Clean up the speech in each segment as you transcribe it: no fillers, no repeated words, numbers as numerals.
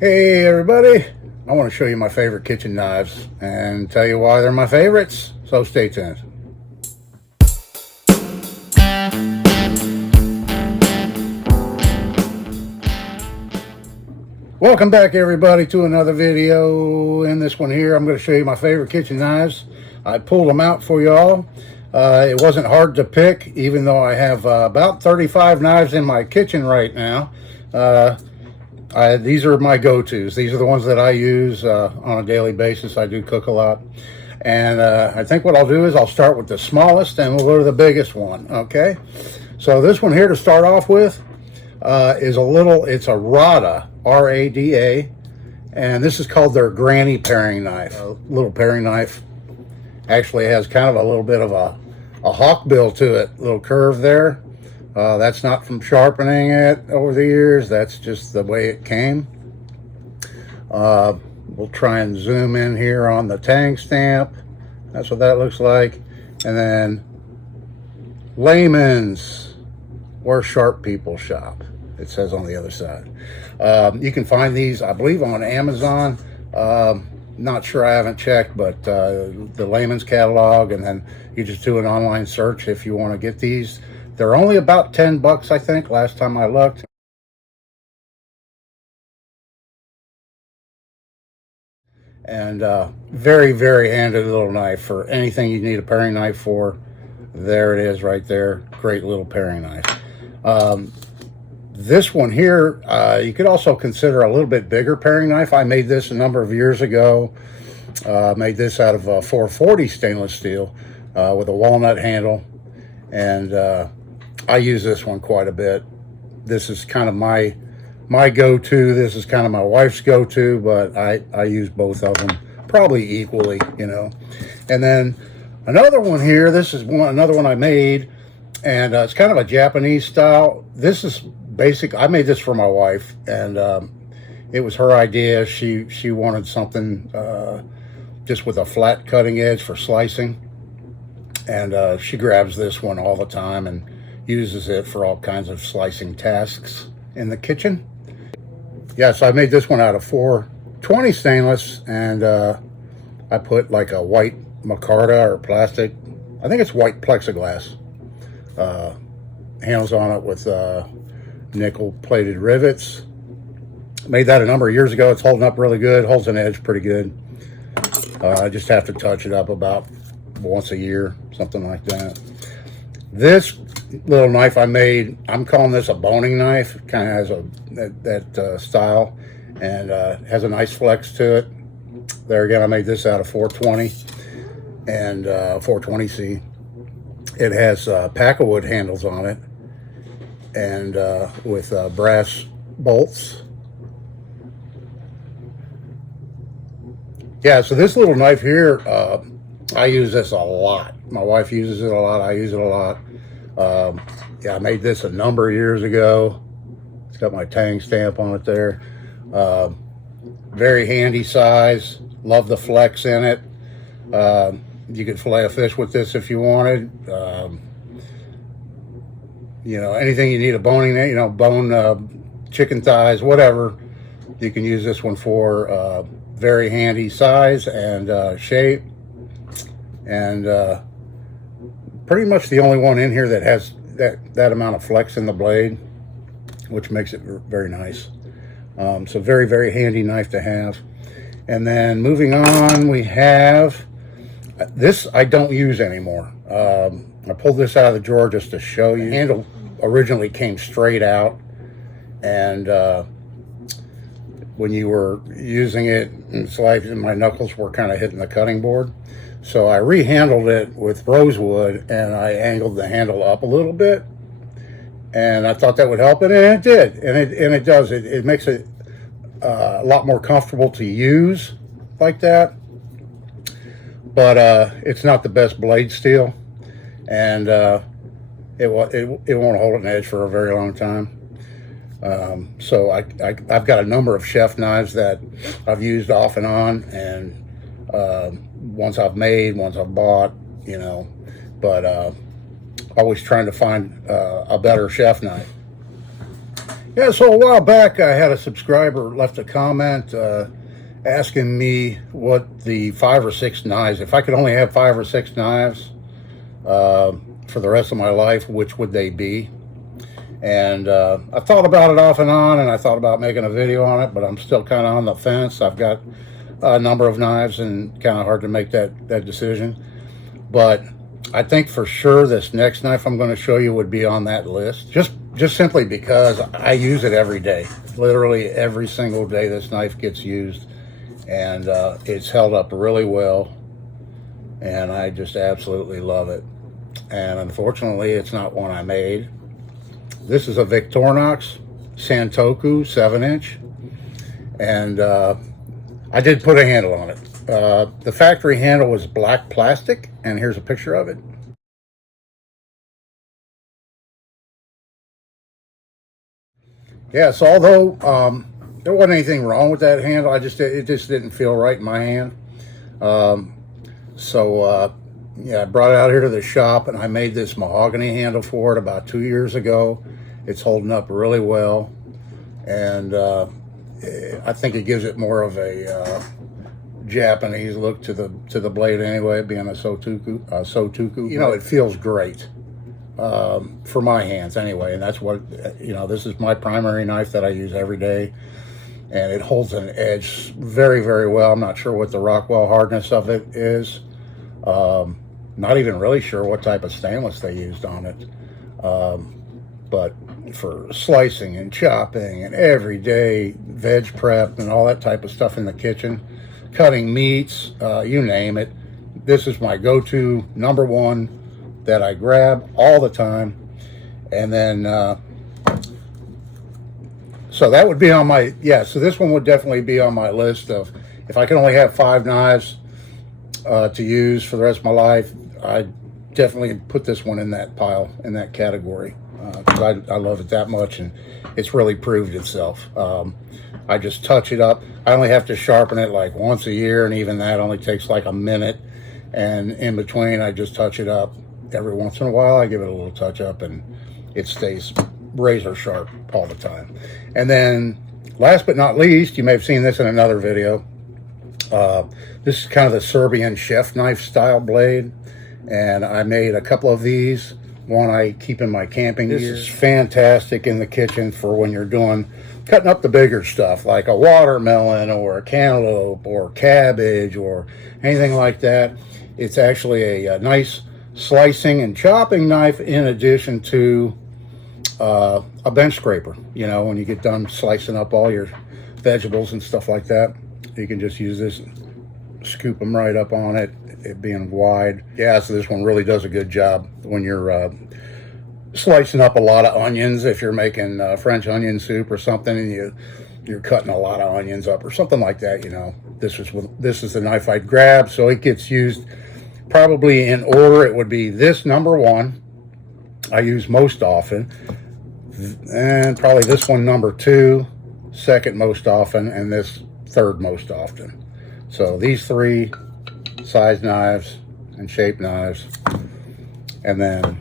Hey everybody, I want to show you my favorite kitchen knives and tell you why they're my favorites, so stay tuned. Welcome back everybody to another video. In this one here I'm going to show you my favorite kitchen knives. I pulled them out for y'all. It wasn't hard to pick, even though I have about 35 knives in my kitchen right now. These are my go-tos. These are the ones that I use on a daily basis. I do cook a lot. And I think what I'll do is I'll start with the smallest and we'll go to the biggest one, okay? So this one here to start off with it's a Rada, R-A-D-A, and this is called their granny paring knife. A little paring knife. Actually has kind of a little bit of a hawk bill to it, little curve there. That's not from sharpening it over the years. That's just the way it came. We'll try and zoom in here on the tang stamp. That's what that looks like. And then layman's, where sharp people shop, it says on the other side. You can find these, I believe, on Amazon. Not sure, I haven't checked, but the layman's catalog, and then you just do an online search if you want to get these. They're only about 10 bucks, I think, last time I looked. And very, very handy little knife for anything you need a paring knife for. There it is right there. Great little paring knife. This one here, you could also consider a little bit bigger paring knife. I made this a number of years ago. Made this out of 440 stainless steel with a walnut handle. And I use this one quite a bit. This is kind of my go-to. This is kind of my wife's go-to, but I use both of them probably equally, you know. And then another one here, this is another one I made, and it's kind of a Japanese style. This is basic. I made this for my wife, and it was her idea. She wanted something just with a flat cutting edge for slicing, and she grabs this one all the time and uses it for all kinds of slicing tasks in the kitchen. Yeah, so I made this one out of 420 stainless, and I put like a white micarta or plastic, I think it's white plexiglass, handles on it with nickel plated rivets. Made that a number of years ago. It's holding up really good, holds an edge pretty good. I just have to touch it up about once a year, something like that. This little knife I made, I'm calling this a boning knife. It kind of has that style, and has a nice flex to it. There again, I made this out of 420 and 420C. It has Packawood handles on it, and with brass bolts. Yeah, so this little knife here, I use this a lot. My wife uses it a lot. I use it a lot. Yeah, I made this a number of years ago. It's got my tang stamp on it there. Very handy size. Love the flex in it. You could fillet a fish with this if you wanted. You know, anything you need a boning, you know, bone chicken thighs, whatever, you can use this one for. Very handy size and shape. And pretty much the only one in here that has that amount of flex in the blade, which makes it very nice. So very, very handy knife to have. And then moving on, we have this. I don't use anymore. I pulled this out of the drawer just to show you. The handle originally came straight out, and when you were using it, it's like my knuckles were kind of hitting the cutting board. So I rehandled it with rosewood, and I angled the handle up a little bit, and I thought that would help it, and it did, and it does. It makes it a lot more comfortable to use like that. But it's not the best blade steel, and it won't hold an edge for a very long time. So I've got a number of chef knives that I've used off and on, and ones I've made, ones I've bought, you know, but always trying to find a better chef knife. Yeah, so a while back I had a subscriber left a comment asking me what the 5 or 6 knives, if I could only have 5 or 6 knives for the rest of my life, which would they be? And I thought about it off and on, and I thought about making a video on it, but I'm still kind of on the fence. I've got a number of knives and kind of hard to make that decision. But I think for sure this next knife I'm going to show you would be on that list. Just simply because I use it every day. Literally every single day this knife gets used. And it's held up really well. And I just absolutely love it. And unfortunately, it's not one I made. This is a Victorinox Santoku 7-inch. And I did put a handle on it. The factory handle was black plastic, and here's a picture of it. Yeah, so although there wasn't anything wrong with that handle, it just didn't feel right in my hand. Yeah, I brought it out here to the shop, and I made this mahogany handle for it about 2 years ago. It's holding up really well, and I think it gives it more of a Japanese look to the blade anyway, being a Sotoku. You know, it feels great for my hands anyway, and that's what, you know, this is my primary knife that I use every day, and it holds an edge very, very well. I'm not sure what the Rockwell hardness of it is. Not even really sure what type of stainless they used on it. But for slicing and chopping and everyday veg prep and all that type of stuff in the kitchen, cutting meats, you name it, this is my go-to number one that I grab all the time. And then so that would be on my, yeah, so this one would definitely be on my list of, if I can only have 5 knives to use for the rest of my life, I definitely put this one in that pile, in that category, because I love it that much, and it's really proved itself. I just touch it up. I only have to sharpen it like once a year, and even that only takes like a minute. And in between, I just touch it up. Every once in a while, I give it a little touch up, and it stays razor sharp all the time. And then, last but not least, you may have seen this in another video. This is kind of the Serbian chef knife style blade, and I made a couple of these. One I keep in my camping gear. This is fantastic in the kitchen for when you're cutting up the bigger stuff, like a watermelon or a cantaloupe or cabbage or anything like that. It's actually a nice slicing and chopping knife in addition to a bench scraper. You know, when you get done slicing up all your vegetables and stuff like that, you can just use this, scoop them right up on it, it being wide. Yeah, so this one really does a good job when you're slicing up a lot of onions. If you're making French onion soup or something, and you're cutting a lot of onions up or something like that, you know, this is the knife I'd grab. So it gets used probably in order. It would be this number one, I use most often, and probably this one number 2, second most often, and this third most often. So these 3 size knives and shape knives. And then,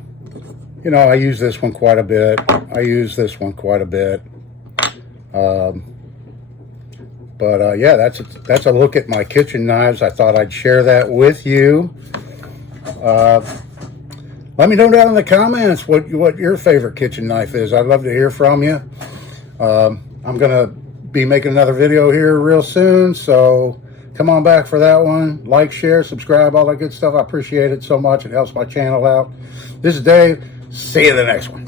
you know, I use this one quite a bit. I use this one quite a bit. Yeah, that's a look at my kitchen knives. I thought I'd share that with you. Let me know down in the comments what your favorite kitchen knife is. I'd love to hear from you. I'm gonna be making another video here real soon, so come on back for that one. Like, share, subscribe, all that good stuff. I appreciate it so much. It helps my channel out. This is Dave. See you in the next one.